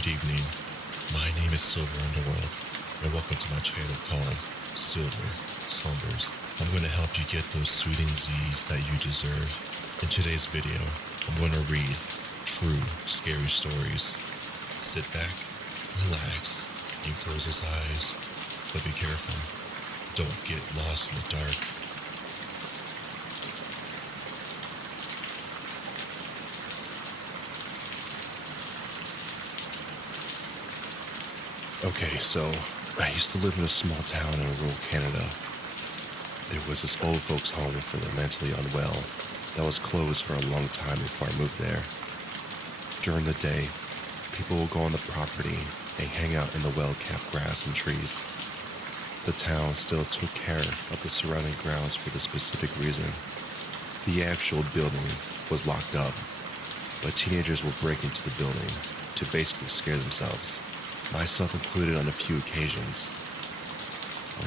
Good evening. My name is Silver Underworld, and welcome to my channel called Silver Slumbers. I'm going to help you get those sweet and Z's that you deserve. In today's video, I'm going to read true scary stories. Sit back, relax, and close those eyes, but be careful. Don't get lost in the dark. Okay, so I used to live in a small town in rural Canada. There was this old folks' home for the mentally unwell that was closed for a long time before I moved there. During the day, people would go on the property and hang out in the well-kept grass and trees. The town still took care of the surrounding grounds for the specific reason. The actual building was locked up, but teenagers would break into the building to basically scare themselves. Myself included on a few occasions.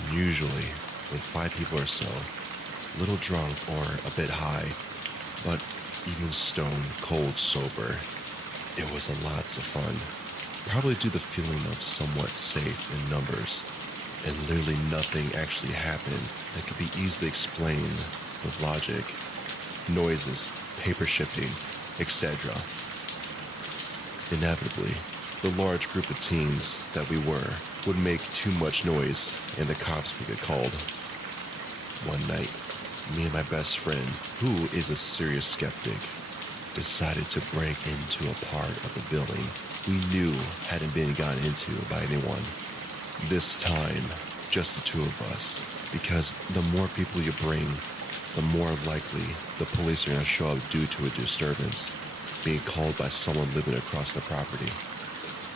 Unusually, with 5 people or so, a little drunk or a bit high, but even stone cold sober, it was lots of fun. Probably due to the feeling of somewhat safe in numbers, and literally nothing actually happened that could be easily explained with logic, noises, paper shifting, etc. Inevitably, the large group of teens that we were would make too much noise and the cops would get called. One night, me and my best friend, who is a serious skeptic, decided to break into a part of the building we knew hadn't been gotten into by anyone. This time, just the 2 of us, because the more people you bring, the more likely the police are going to show up due to a disturbance being called by someone living across the property.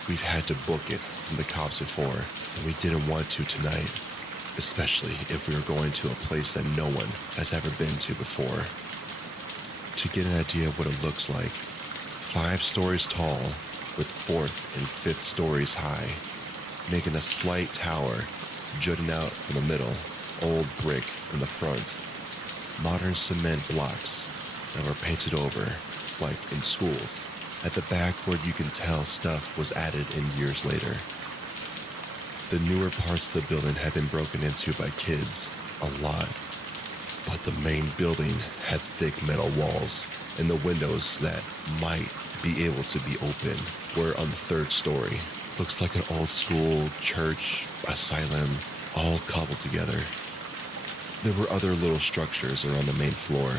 We've had to book it from the cops before, and we didn't want to tonight, especially if we were going to a place that no one has ever been to before. To get an idea of what it looks like, 5 stories tall with 4th and 5th stories high, making a slight tower jutting out from the middle, old brick in the front, modern cement blocks that were painted over like in schools. At the back where you can tell stuff was added in years later. The newer parts of the building had been broken into by kids, a lot. But the main building had thick metal walls, and the windows that might be able to be open were on the 3rd story. Looks like an old school church, asylum, all cobbled together. There were other little structures around the main floor.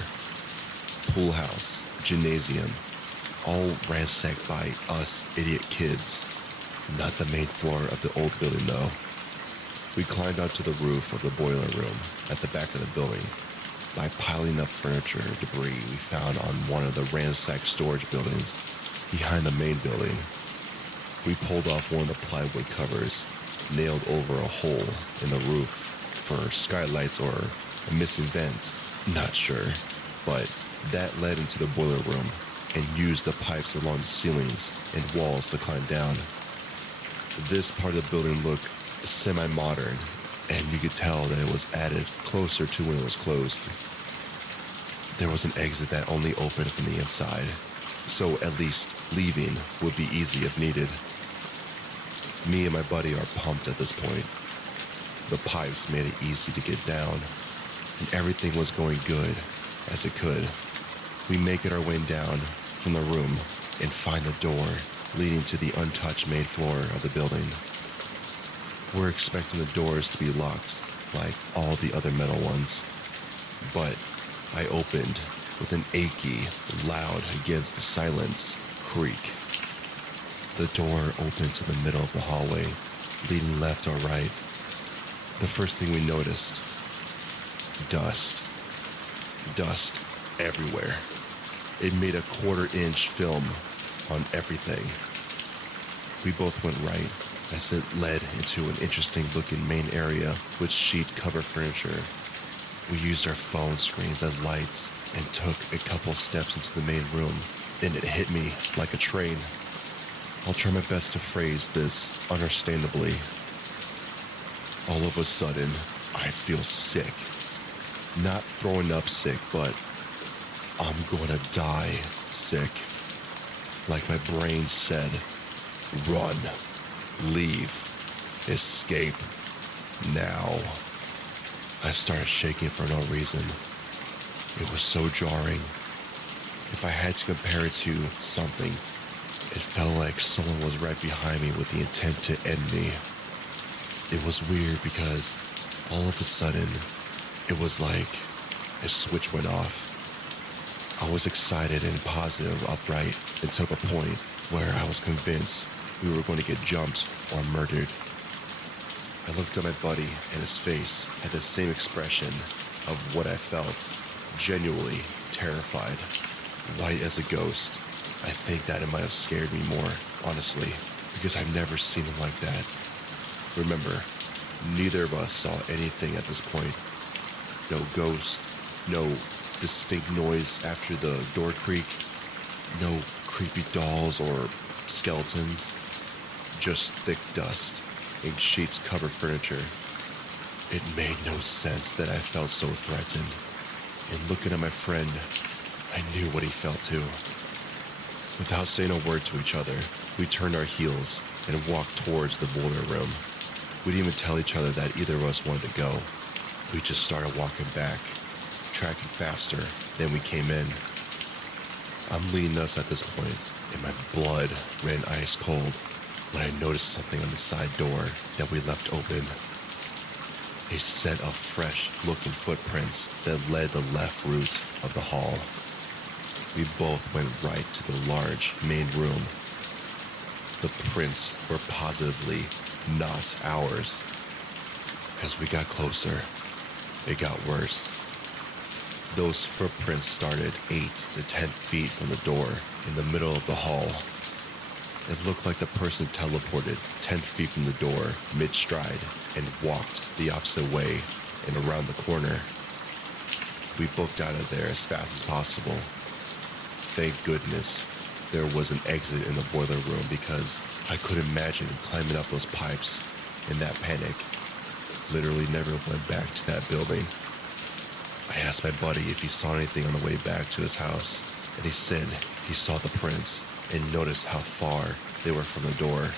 Pool house, gymnasium, all ransacked by us idiot kids. Not the main floor of the old building though. We climbed onto the roof of the boiler room at the back of the building by piling up furniture debris we found on one of the ransacked storage buildings behind the main building. We pulled off one of the plywood covers, nailed over a hole in the roof for skylights or a missing vent, not sure, but that led into the boiler room and used the pipes along the ceilings and walls to climb down. This part of the building looked semi-modern, and you could tell that it was added closer to when it was closed. There was an exit that only opened from the inside, so at least leaving would be easy if needed. Me and my buddy are pumped at this point. The pipes made it easy to get down, and everything was going good as it could. We make it our way down from the room and find the door leading to the untouched main floor of the building. We're expecting the doors to be locked like all the other metal ones, but I opened with an achy, loud against the silence creak. The door opened to the middle of the hallway, leading left or right. The first thing we noticed, dust. Dust everywhere. It made a 1/4-inch film on everything. We both went right as it led into an interesting looking main area with sheet cover furniture. We used our phone screens as lights and took a couple steps into the main room. Then it hit me like a train. I'll try my best to phrase this understandably. All of a sudden, I feel sick. Not throwing up sick, but I'm gonna die sick. Like my brain said, Run. Leave. Escape. Now. I started shaking for no reason. It was so jarring. If I had to compare it to something, it felt like someone was right behind me with the intent to end me. It was weird because all of a sudden, it was like a switch went off. I was excited and positive, upright, until the point where I was convinced we were going to get jumped or murdered. I looked at my buddy, and his face had the same expression of what I felt, genuinely terrified, white as a ghost. I think that it might have scared me more, honestly, because I've never seen him like that. Remember, neither of us saw anything at this point. No ghost, no distinct noise after the door creak, no creepy dolls or skeletons, just thick dust. Ink sheets covered furniture. It made no sense that I felt so threatened. And looking at my friend, I knew what he felt too. Without saying a word to each other, we turned our heels and walked towards the boiler room. We didn't even tell each other that either of us wanted to go. We just started walking back, tracking faster than we came in. I'm leading us at this point, and my blood ran ice cold when I noticed something on the side door that we left open. A set of fresh-looking footprints that led the left route of the hall. We both went right to the large main room. The prints were positively not ours. As we got closer, it got worse. Those footprints started 8 to 10 feet from the door in the middle of the hall. It looked like the person teleported 10 feet from the door mid-stride and walked the opposite way and around the corner. We booked out of there as fast as possible. Thank goodness there was an exit in the boiler room because I couldn't imagine climbing up those pipes in that panic. Literally never went back to that building. I asked my buddy if he saw anything on the way back to his house, and he said he saw the prints and noticed how far they were from the door,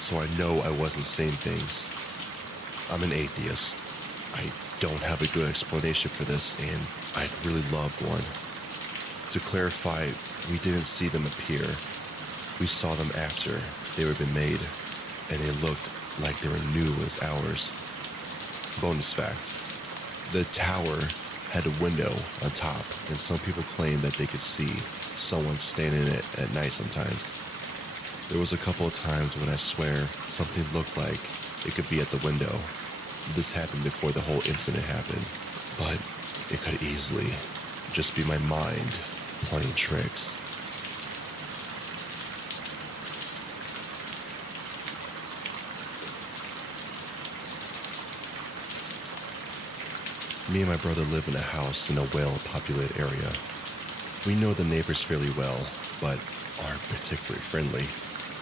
so I know I wasn't saying things. I'm an atheist. I don't have a good explanation for this, and I'd really love one. To clarify, we didn't see them appear. We saw them after they were been made, and they looked like they were new as ours. Bonus fact, the tower had a window on top, and some people claim that they could see someone standing in it at night sometimes. There was a couple of times when I swear something looked like it could be at the window. This happened before the whole incident happened, but it could easily just be my mind playing tricks. Me and my brother live in a house in a whale-populated area. We know the neighbors fairly well, but aren't particularly friendly.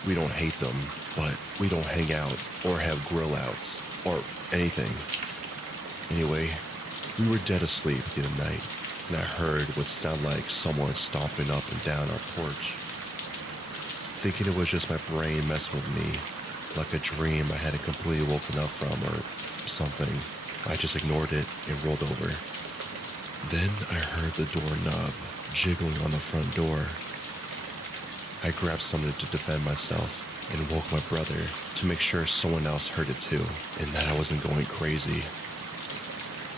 We don't hate them, but we don't hang out or have grill-outs or anything. Anyway, we were dead asleep the other night, and I heard what sounded like someone stomping up and down our porch. Thinking it was just my brain messing with me, like a dream I hadn't completely woken up from or something, I just ignored it and rolled over. Then I heard the doorknob jiggling on the front door. I grabbed something to defend myself and woke my brother to make sure someone else heard it too and that I wasn't going crazy.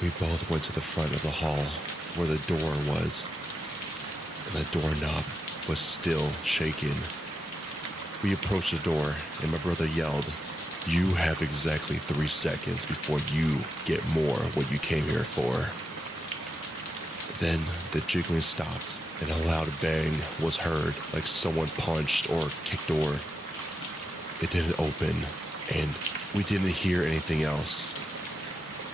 We both went to the front of the hall where the door was, and the doorknob was still shaking. We approached the door and my brother yelled, "You have exactly 3 seconds before you get more what you came here for." Then the jiggling stopped and a loud bang was heard like someone punched or kicked door. It didn't open and we didn't hear anything else.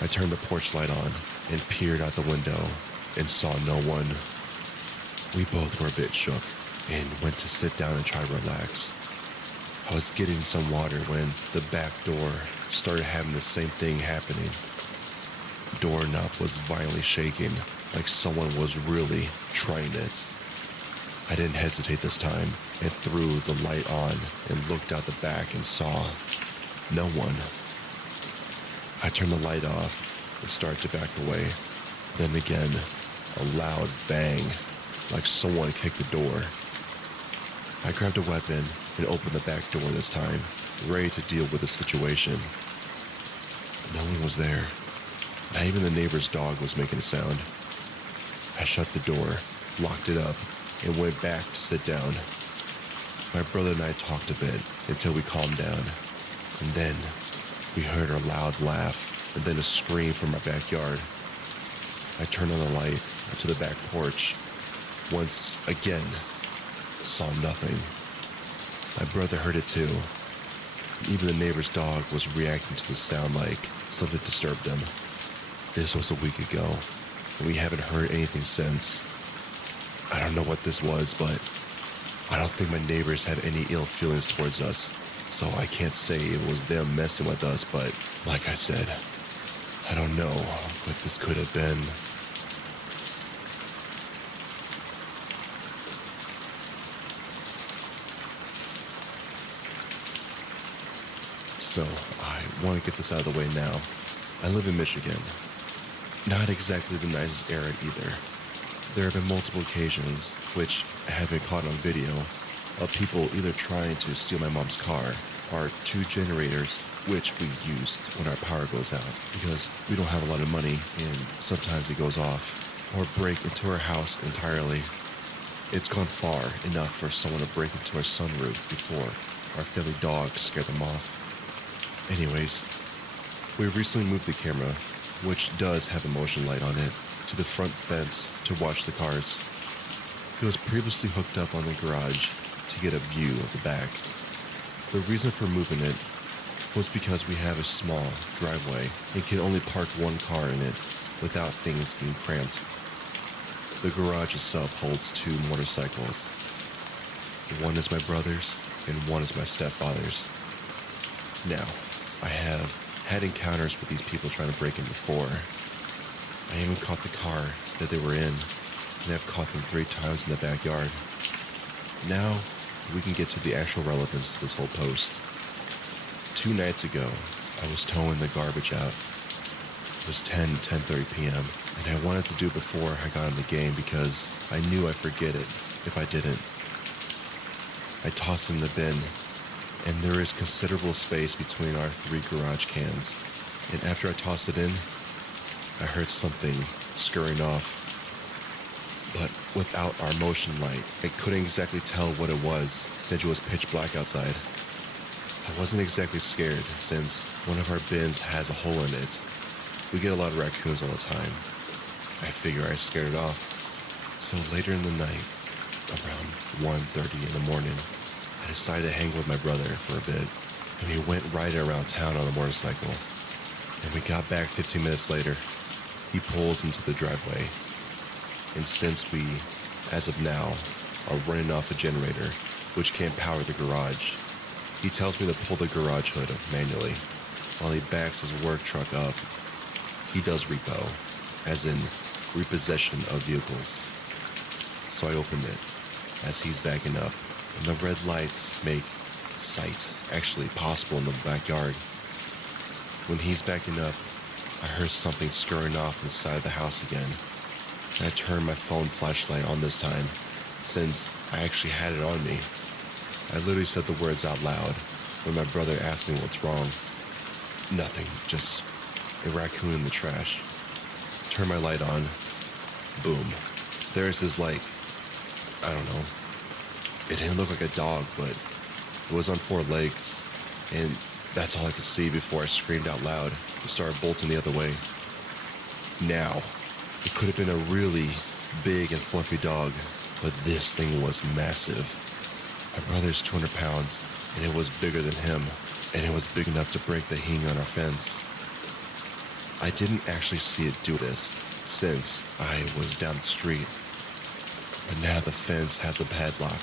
I turned the porch light on and peered out the window and saw no one. We both were a bit shook and went to sit down and try to relax. I was getting some water when the back door started having the same thing happening. The doorknob was violently shaking, like someone was really trying it. I didn't hesitate this time and threw the light on and looked out the back and saw no one. I turned the light off and started to back away. Then again, a loud bang, like someone kicked the door. I grabbed a weapon and opened the back door this time, ready to deal with the situation. No one was there. Not even the neighbor's dog was making a sound. I shut the door, locked it up, and went back to sit down. My brother and I talked a bit until we calmed down. And then we heard a loud laugh and then a scream from our backyard. I turned on the light to the back porch. Once again, saw nothing. My brother heard it too. Even the neighbor's dog was reacting to the sound like something disturbed him. This was a week ago, and we haven't heard anything since. I don't know what this was, but I don't think my neighbors had any ill feelings towards us, so I can't say it was them messing with us, but like I said, I don't know what this could have been. So, I want to get this out of the way now. I live in Michigan. Not exactly the nicest area either. There have been multiple occasions, which have been caught on video, of people either trying to steal my mom's car, our 2 generators, which we used when our power goes out, because we don't have a lot of money and sometimes it goes off, or break into our house entirely. It's gone far enough for someone to break into our sunroof before our family dog scared them off. Anyways, we recently moved the camera, which does have a motion light on it, to the front fence to watch the cars. It was previously hooked up on the garage to get a view of the back. The reason for moving it was because we have a small driveway and can only park 1 car in it without things getting cramped. The garage itself holds 2 motorcycles. One is my brother's and one is my stepfather's. Now, I have had encounters with these people trying to break in before. I even caught the car that they were in, and I've caught them 3 times in the backyard. Now, we can get to the actual relevance of this whole post. 2 nights ago, I was towing the garbage out. It was 10:30 p.m., and I wanted to do it before I got in the game because I knew I'd forget it if I didn't. I tossed it in the bin, and there is considerable space between our 3 garage cans. And after I tossed it in, I heard something scurrying off. But without our motion light, I couldn't exactly tell what it was since it was pitch black outside. I wasn't exactly scared since one of our bins has a hole in it. We get a lot of raccoons all the time. I figure I scared it off. So later in the night, around 1:30 in the morning, I decided to hang with my brother for a bit, and we went riding around town on a motorcycle. And we got back 15 minutes later. He pulls into the driveway, and since we, as of now, are running off a generator, which can't power the garage, he tells me to pull the garage hood up manually. While he backs his work truck up, he does repo, as in repossession of vehicles. So I opened it, as he's backing up, and the red lights make sight actually possible in the backyard. When he's backing up, I heard something scurrying off inside the house again, and I turned my phone flashlight on this time, since I actually had it on me. I literally said the words out loud when my brother asked me what's wrong. Nothing, just a raccoon in the trash. Turn my light on. Boom. There's this I don't know. It didn't look like a dog, but it was on 4 legs, and that's all I could see before I screamed out loud and started bolting the other way. Now, it could have been a really big and fluffy dog, but this thing was massive. My brother's 200 pounds, and it was bigger than him, and it was big enough to break the hing on our fence. I didn't actually see it do this, since I was down the street, but now the fence has a padlock.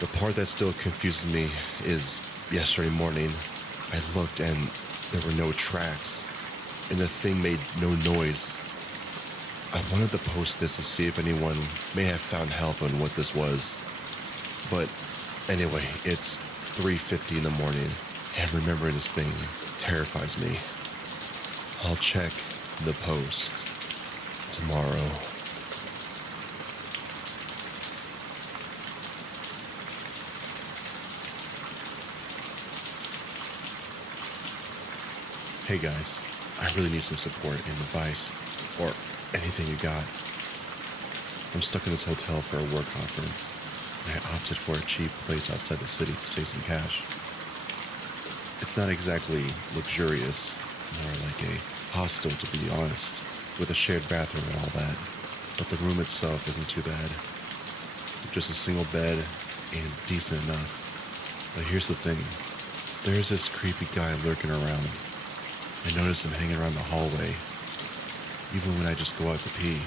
The part that still confuses me is yesterday morning, I looked and there were no tracks, and the thing made no noise. I wanted to post this to see if anyone may have found help on what this was. But anyway, it's 3:50 in the morning, and remembering this thing terrifies me. I'll check the post tomorrow. Hey guys, I really need some support and advice, or anything you got. I'm stuck in this hotel for a work conference, and I opted for a cheap place outside the city to save some cash. It's not exactly luxurious, more like a hostel to be honest, with a shared bathroom and all that, but the room itself isn't too bad. Just a single bed and decent enough. But here's the thing, there's this creepy guy lurking around. I notice him hanging around the hallway, even when I just go out to pee.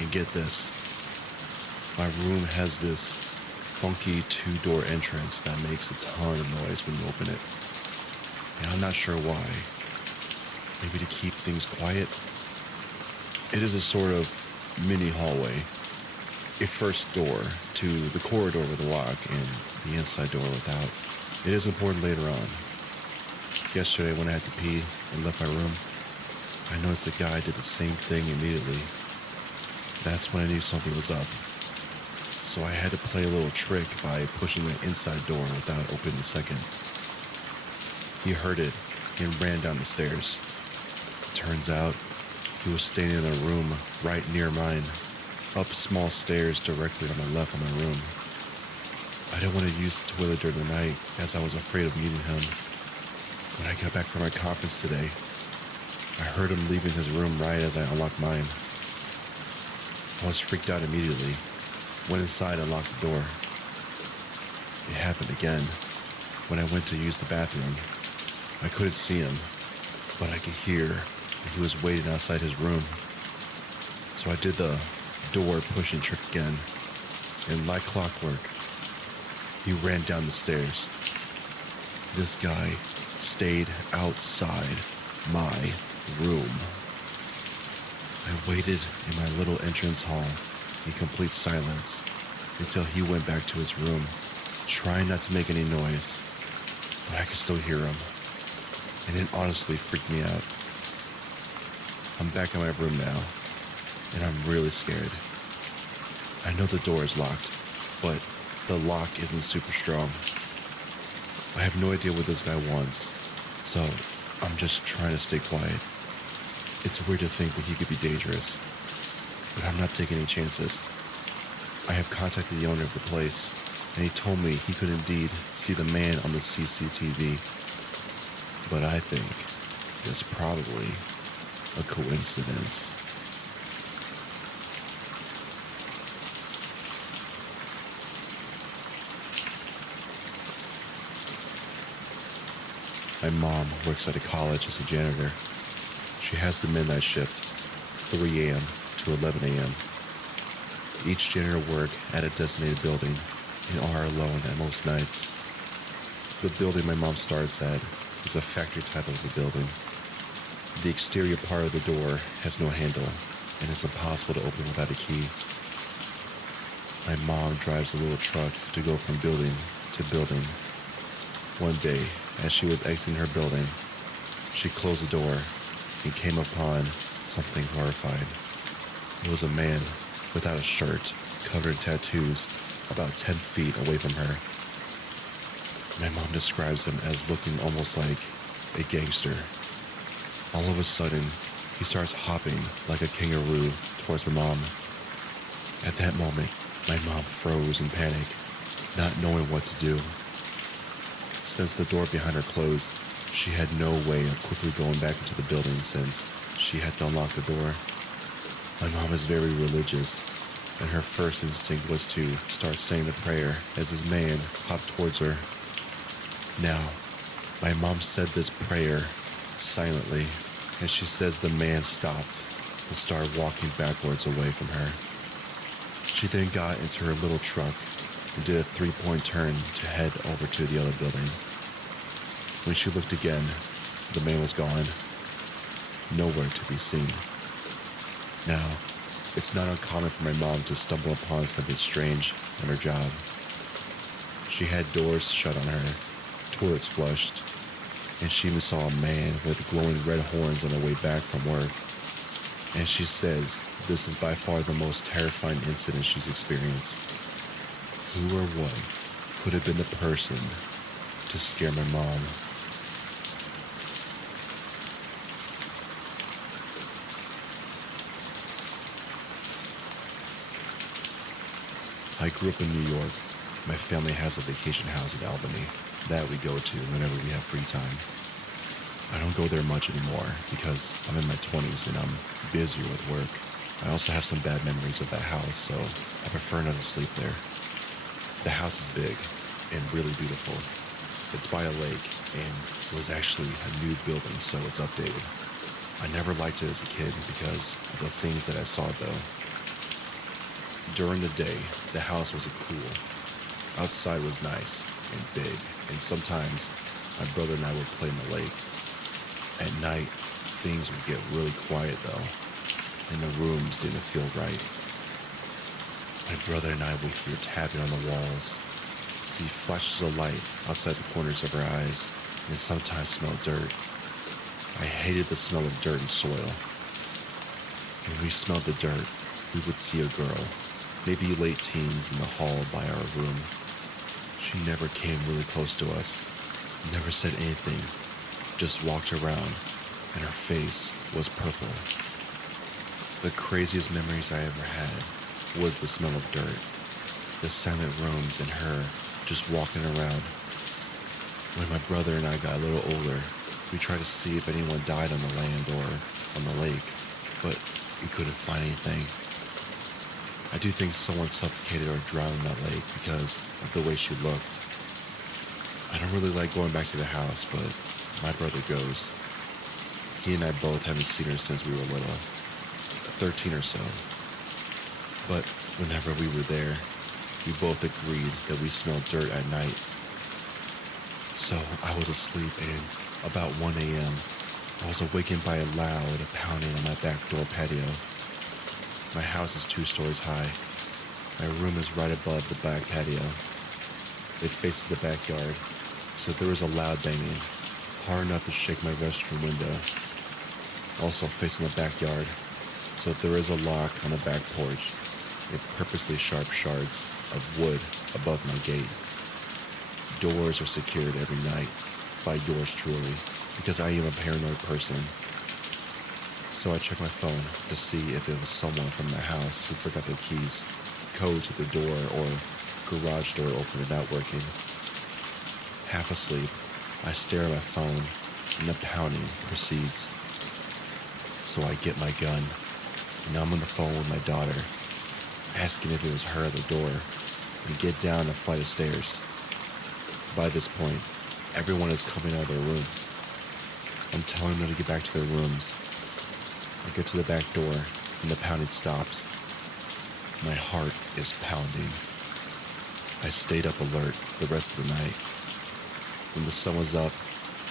And get this, my room has this funky two-door entrance that makes a ton of noise when you open it. And I'm not sure why. Maybe to keep things quiet? It is a sort of mini hallway. A first door to the corridor with a lock and the inside door without. It is important later on. Yesterday when I had to pee and left my room, I noticed the guy did the same thing immediately. That's when I knew something was up. So I had to play a little trick by pushing the inside door without opening the second. He heard it and ran down the stairs. Turns out he was standing in a room right near mine, up small stairs directly on the left of my room. I didn't want to use the toilet during the night as I was afraid of meeting him. When I got back from my conference today, I heard him leaving his room right as I unlocked mine. I was freaked out immediately, went inside and locked the door. It happened again. When I went to use the bathroom, I couldn't see him, but I could hear that he was waiting outside his room. So I did the door pushing trick again, and like clockwork, he ran down the stairs. This guy stayed outside my room. I waited in my little entrance hall in complete silence until he went back to his room, trying not to make any noise, but I could still hear him, and it honestly freaked me out. I'm back in my room now, and I'm really scared. I know the door is locked, but the lock isn't super strong. I have no idea what this guy wants, so I'm just trying to stay quiet. It's weird to think that he could be dangerous, but I'm not taking any chances. I have contacted the owner of the place, and he told me he could indeed see the man on the CCTV. But I think it's probably a coincidence. My mom works at a college as a janitor. She has the midnight shift, 3 a.m. to 11 a.m. Each janitor work at a designated building and are alone at most nights. The building my mom starts at is a factory type of a building. The exterior part of the door has no handle and it's impossible to open without a key. My mom drives a little truck to go from building to building. One day, as she was exiting her building, she closed the door and came upon something horrifying. It was a man without a shirt, covered in tattoos, about 10 feet away from her. My mom describes him as looking almost like a gangster. All of a sudden, he starts hopping like a kangaroo towards my mom. At that moment, my mom froze in panic, not knowing what to do. Since the door behind her closed, she had no way of quickly going back into the building since she had to unlock the door. My mom is very religious, and her first instinct was to start saying a prayer as this man hopped towards her. Now, my mom said this prayer silently, and she says the man stopped and started walking backwards away from her. She then got into her little truck and did a 3-point turn to head over to the other building. When she looked again, the man was gone, nowhere to be seen. Now, It's not uncommon for my mom to stumble upon something strange on her job. She had doors shut on her, toilets flushed, and she even saw a man with glowing red horns on her way back from work. And she says this is by far the most terrifying incident she's experienced. Who or what could have been the person to scare my mom? I grew up in New York. My family has a vacation house in Albany that we go to whenever we have free time. I don't go there much anymore because I'm in my 20s and I'm busier with work. I also have some bad memories of that house, so I prefer not to sleep there. The house is big and really beautiful. It's by a lake, and it was actually a new building, so it's updated. I never liked it as a kid because of the things that I saw, though. During the day, the house was cool. Outside was nice and big, and sometimes my brother and I would play in the lake. At night, things would get really quiet, though, and the rooms didn't feel right. My brother and I would hear tapping on the walls, see flashes of light outside the corners of our eyes, and sometimes smell dirt. I hated the smell of dirt and soil. When we smelled the dirt, we would see a girl, maybe late teens, in the hall by our room. She never came really close to us, never said anything, just walked around, and her face was purple. The craziest memories I ever had was the smell of dirt, the silent rooms, and her just walking around. When my brother and I got a little older, we tried to see if anyone died on the land or on the lake, but we couldn't find anything. I do think someone suffocated or drowned in that lake because of the way she looked. I don't really like going back to the house, but my brother goes. He and I both haven't seen her since we were little, 13 or so. But whenever we were there, we both agreed that we smelled dirt at night. So I was asleep, and about 1 a.m., I was awakened by a loud pounding on my back door patio. My house is 2 stories high. My room is right above the back patio. It faces the backyard, so there is a loud banging, hard enough to shake my restroom window. Also facing the backyard, so there is a lock on the back porch and purposely sharp shards of wood above my gate. Doors are secured every night by yours truly, because I am a paranoid person. So I checked my phone to see if it was someone from the house who forgot their keys, code to the door, or garage door opener not working. Half asleep, I stare at my phone, and the pounding proceeds. So I get my gun, and I'm on the phone with my daughter, asking if it was her at the door, and get down a flight of stairs. By this point, everyone is coming out of their rooms. I'm telling them to get back to their rooms. I get to the back door, and the pounding stops. My heart is pounding. I stayed up alert the rest of the night. When the sun was up,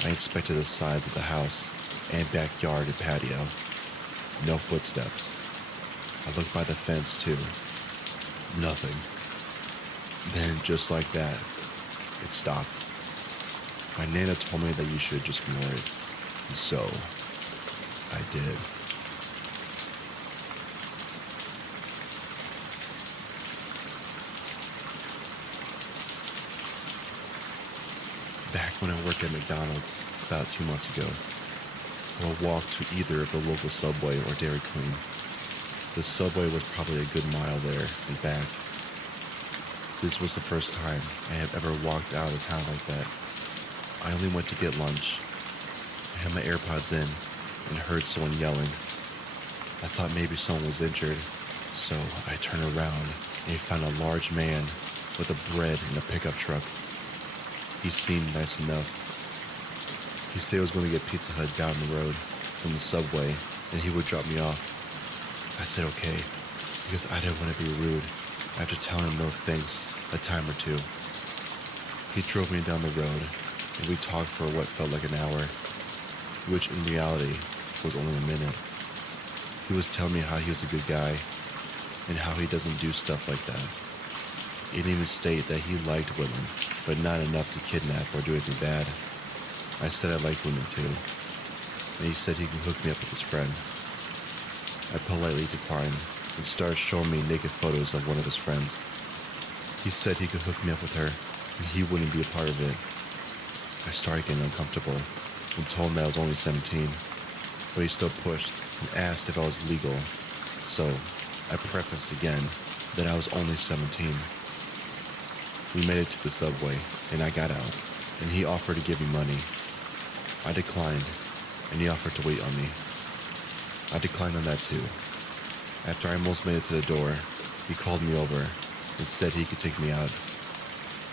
I inspected the sides of the house and backyard and patio. No footsteps. I looked by the fence, too. Nothing. Then, just like that, it stopped. My Nana told me that you should just ignore it. And so, I did. Back when I worked at McDonald's about 2 months ago, I would walk to either of the local Subway or Dairy Queen. The Subway was probably a good mile there and back. This was the first time I have ever walked out of town like that. I only went to get lunch. I had my AirPods in and heard someone yelling. I thought maybe someone was injured, so I turned around and found a large man with a bread in a pickup truck. He seemed nice enough. He said he was going to get Pizza Hut down the road from the Subway, and he would drop me off. I said okay, because I didn't want to be rude after telling him no thanks a time or two. He drove me down the road, and we talked for what felt like an hour, which in reality was only a minute. He was telling me how he was a good guy and how he doesn't do stuff like that. He didn't even state that he liked women, but not enough to kidnap or do anything bad. I said I liked women too, and he said he could hook me up with his friend. I politely declined and started showing me naked photos of one of his friends. He said he could hook me up with her and he wouldn't be a part of it. I started getting uncomfortable and told him that I was only 17, but he still pushed and asked if I was legal, so I prefaced again that I was only 17. We made it to the subway and I got out, and he offered to give me money. I declined, and he offered to wait on me. I declined on that too. After I almost made it to the door, he called me over and said he could take me out.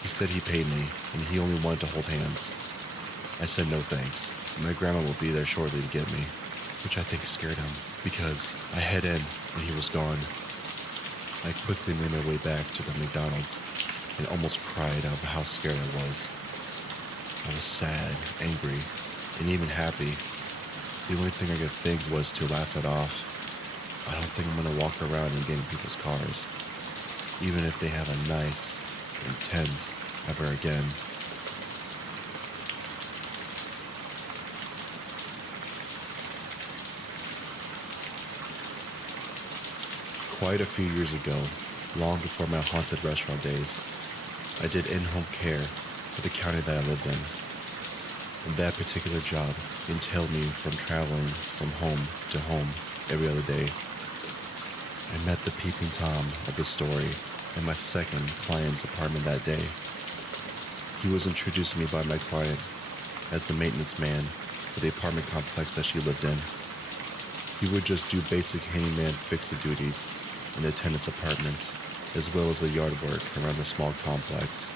He said he paid me, and he only wanted to hold hands. I said no thanks. My grandma will be there shortly to get me, which I think scared him, because I head in and he was gone. I quickly made my way back to the McDonald's and almost cried out of how scared I was. I was sad, angry, and even happy. The only thing I could think was to laugh it off. I don't think I'm gonna walk around and get in people's cars, even if they have a nice intent ever again. Quite a few years ago, long before my haunted restaurant days, I did in-home care for the county that I lived in. And that particular job entailed me from traveling from home to home every other day. I met the peeping Tom of the story in my second client's apartment that day. He was introduced to me by my client as the maintenance man for the apartment complex that she lived in. He would just do basic handyman fix-it duties in the tenants' apartments, as well as the yard work around the small complex.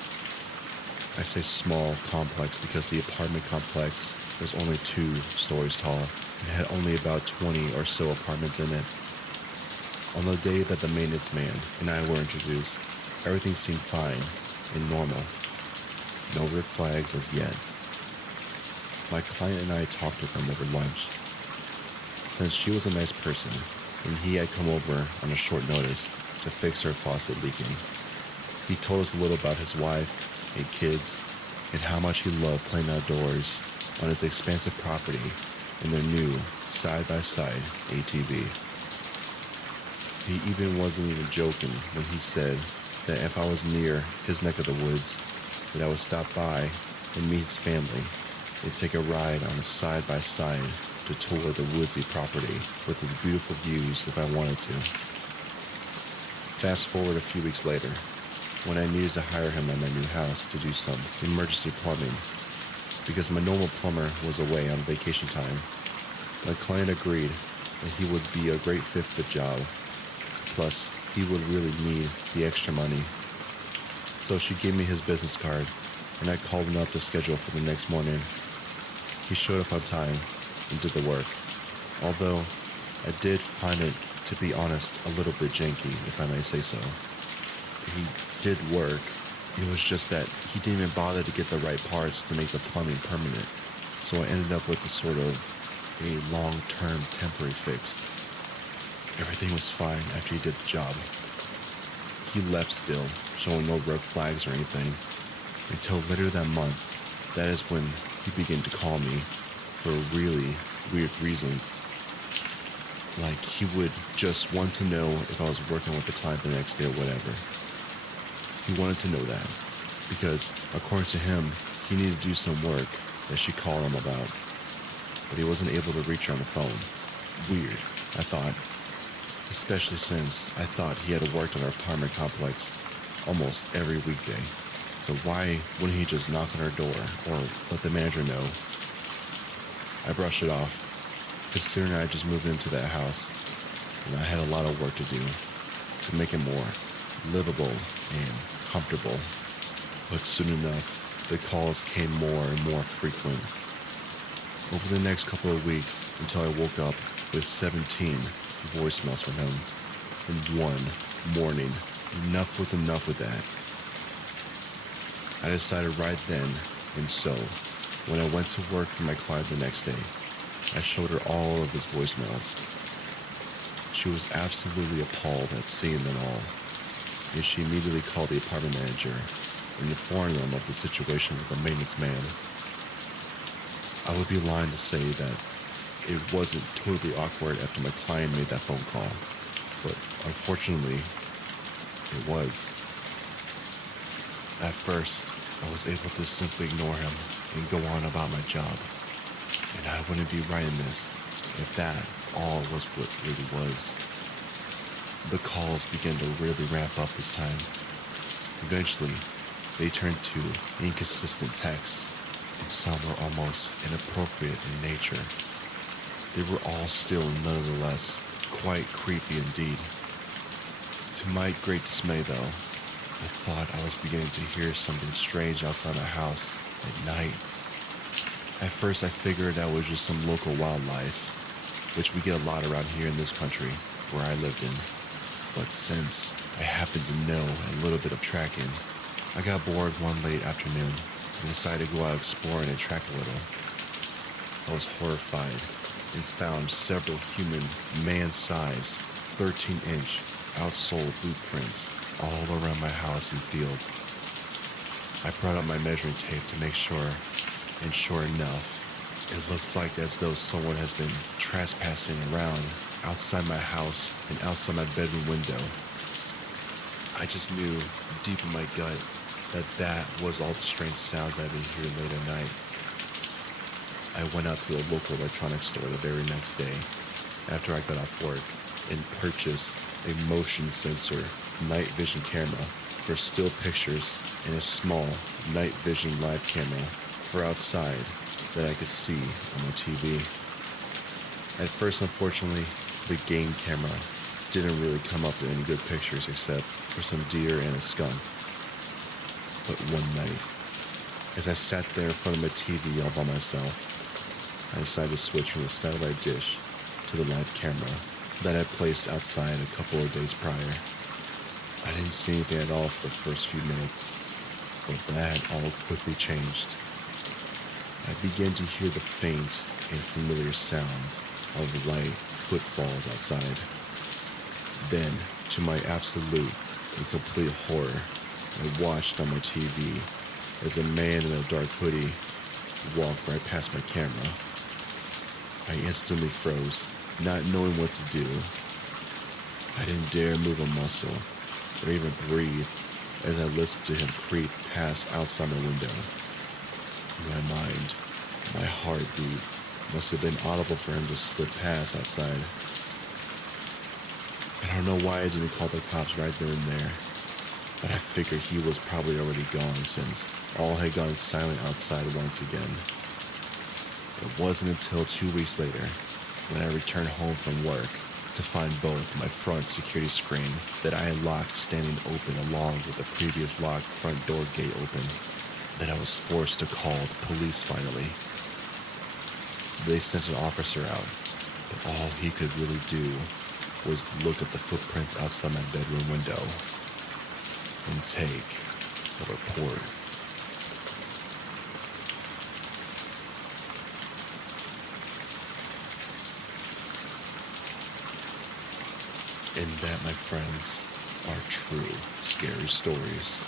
I say small complex because the apartment complex was only 2 stories tall and had only about 20 or so apartments in it. On the day that the maintenance man and I were introduced, everything seemed fine and normal. No red flags as yet. My client and I talked with him over lunch. Since she was a nice person, and he had come over on a short notice to fix her faucet leaking, he told us a little about his wife and kids and how much he loved playing outdoors on his expansive property in their new side-by-side ATV. He even wasn't even joking when he said that if I was near his neck of the woods, that I would stop by and meet his family and take a ride on a side-by-side to tour the woodsy property with its beautiful views if I wanted to. Fast forward a few weeks later, when I needed to hire him at my new house to do some emergency plumbing, because my normal plumber was away on vacation time, my client agreed that he would be a great fit for the job, plus he would really need the extra money. So she gave me his business card, and I called him up to schedule for the next morning. He showed up on time and did the work, although I did find it, to be honest, a little bit janky, if I may say so. He did work, it was just that he didn't even bother to get the right parts to make the plumbing permanent, so I ended up with a sort of a long-term temporary fix. Everything was fine after he did the job. He left still, showing no red flags or anything, until later that month. That is when he began to call me for really weird reasons. Like he would just want to know if I was working with the client the next day or whatever. He wanted to know that because, according to him, he needed to do some work that she called him about, but he wasn't able to reach her on the phone. Weird, I thought, especially since I thought he had worked on our apartment complex almost every weekday. So why wouldn't he just knock on her door or let the manager know? I brushed it off, considering I just moved into that house, and I had a lot of work to do to make it more livable and comfortable. But soon enough, the calls came more and more frequent. Over the next couple of weeks, until I woke up with 17 voicemails from him in one morning. Enough was enough with that. I decided right then and so, when I went to work for my client the next day, I showed her all of his voicemails. She was absolutely appalled at seeing them all, and she immediately called the apartment manager and informed them of the situation with the maintenance man. I would be lying to say that it wasn't totally awkward after my client made that phone call, but unfortunately, it was. At first, I was able to simply ignore him and go on about my job, and I wouldn't be writing this if that all was what it really was. The calls began to really ramp up this time. Eventually, they turned to inconsistent texts, and some were almost inappropriate in nature. They were all still nonetheless quite creepy indeed. To my great dismay though, I thought I was beginning to hear something strange outside my house at night. At first I figured that was just some local wildlife, which we get a lot around here in this country where I lived in. But since I happened to know a little bit of tracking, I got bored one late afternoon and decided to go out exploring and track a little. I was horrified and found several human man-sized 13-inch outsole blueprints all around my house and field. I brought up my measuring tape to make sure, and sure enough, it looked like as though someone has been trespassing around outside my house and outside my bedroom window. I just knew deep in my gut that that was all the strange sounds I'd been hearing late at night. I went out to the local electronics store the very next day after I got off work and purchased a motion sensor night vision camera for still pictures and a small night vision live camera for outside that I could see on my TV. At first, unfortunately, the game camera didn't really come up with any good pictures except for some deer and a skunk. But one night, as I sat there in front of my TV all by myself, I decided to switch from the satellite dish to the live camera that I placed outside a couple of days prior. I didn't see anything at all for the first few minutes, but that all quickly changed. I began to hear the faint and familiar sounds of light footfalls outside. Then, to my absolute and complete horror, I watched on my TV as a man in a dark hoodie walked right past my camera. I instantly froze, not knowing what to do. I didn't dare move a muscle or even breathe as I listened to him creep past outside my window. In my mind, my heartbeat must have been audible for him to slip past outside. I don't know why I didn't call the cops right then and there, but I figured he was probably already gone since all had gone silent outside once again. It wasn't until 2 weeks later, when I returned home from work, to find both my front security screen that I had locked standing open along with the previous locked front door gate open, that I was forced to call the police finally. They sent an officer out, but all he could really do was look at the footprints outside my bedroom window and take a report. And that, my friends, are true scary stories.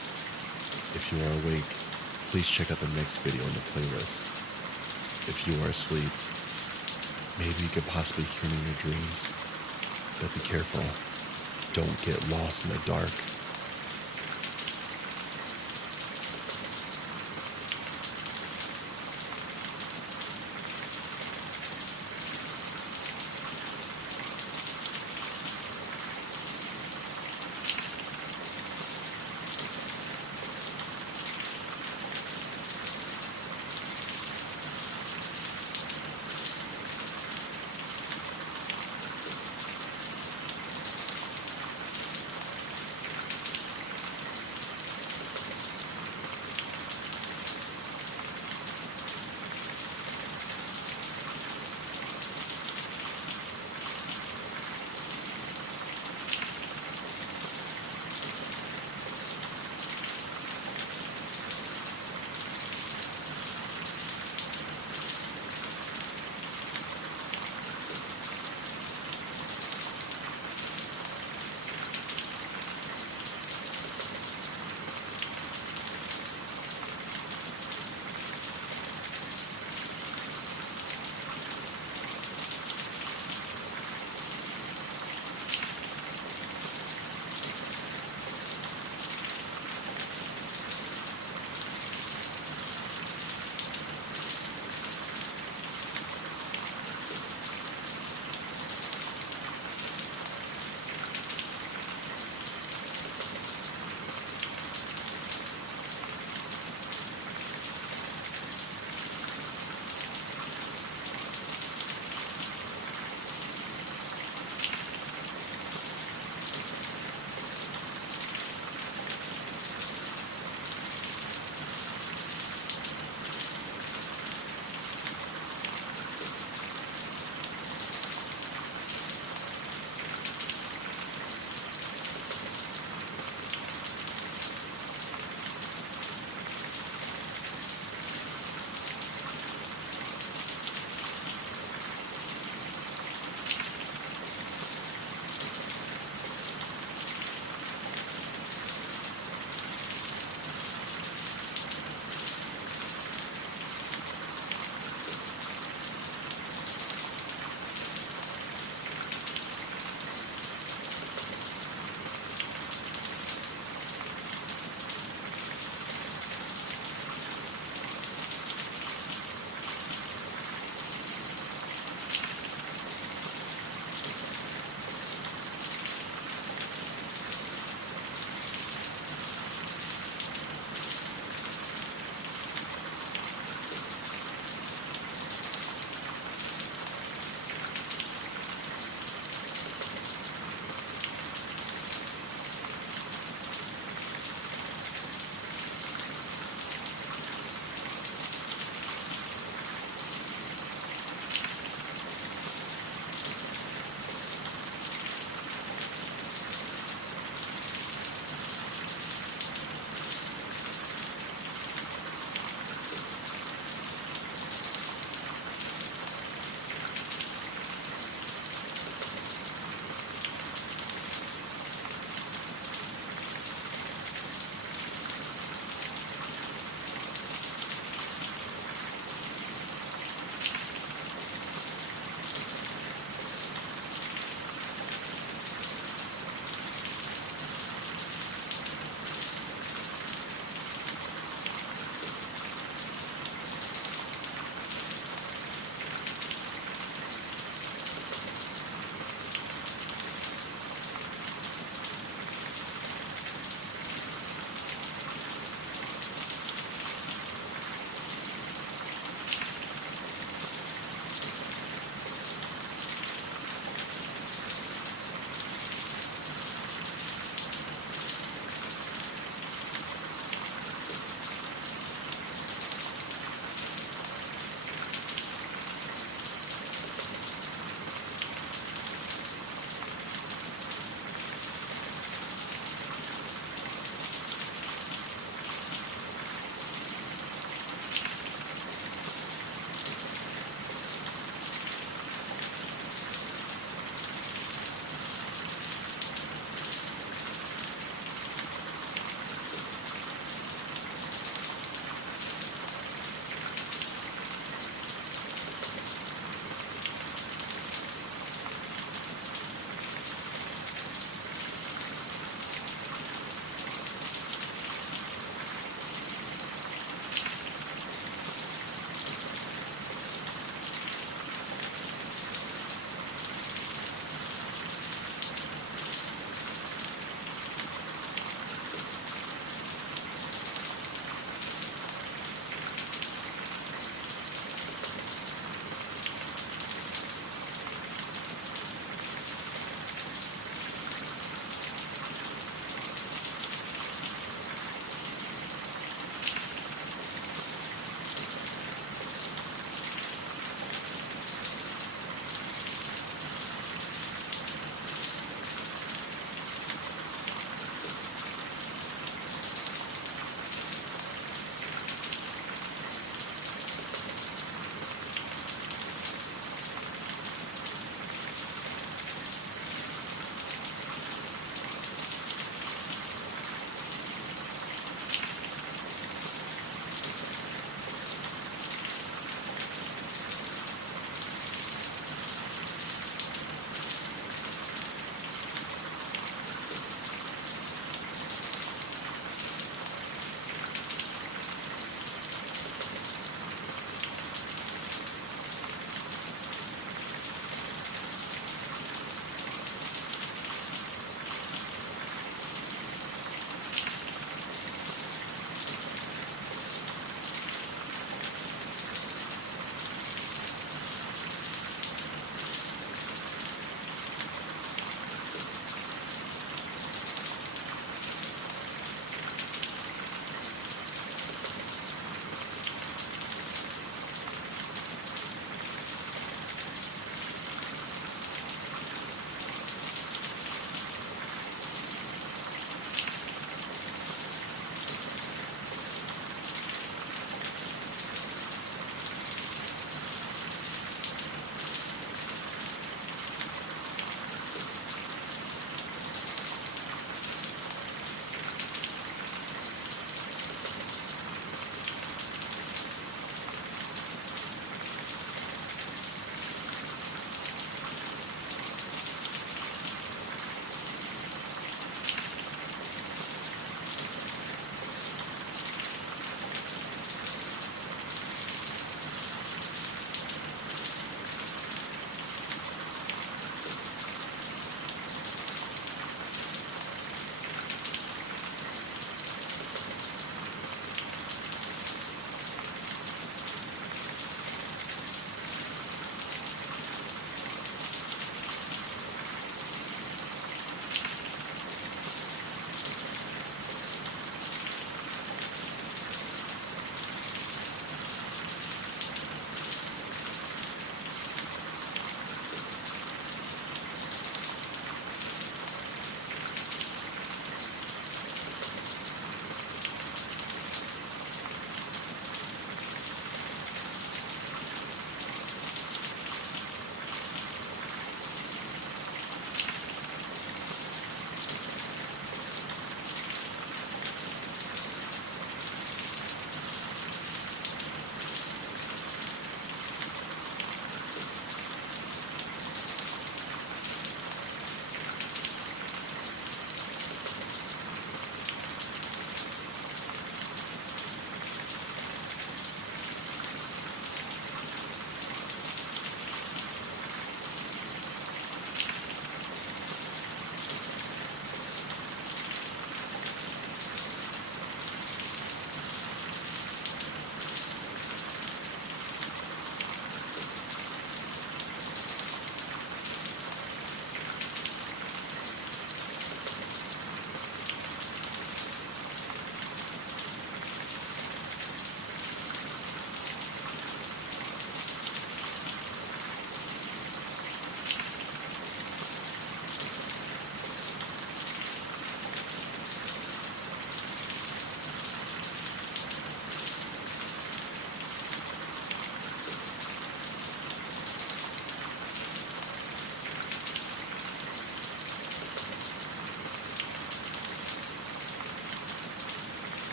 If you are awake, please check out the next video in the playlist. If you are asleep, maybe you could possibly hear me in your dreams. But be careful. Don't get lost in the dark.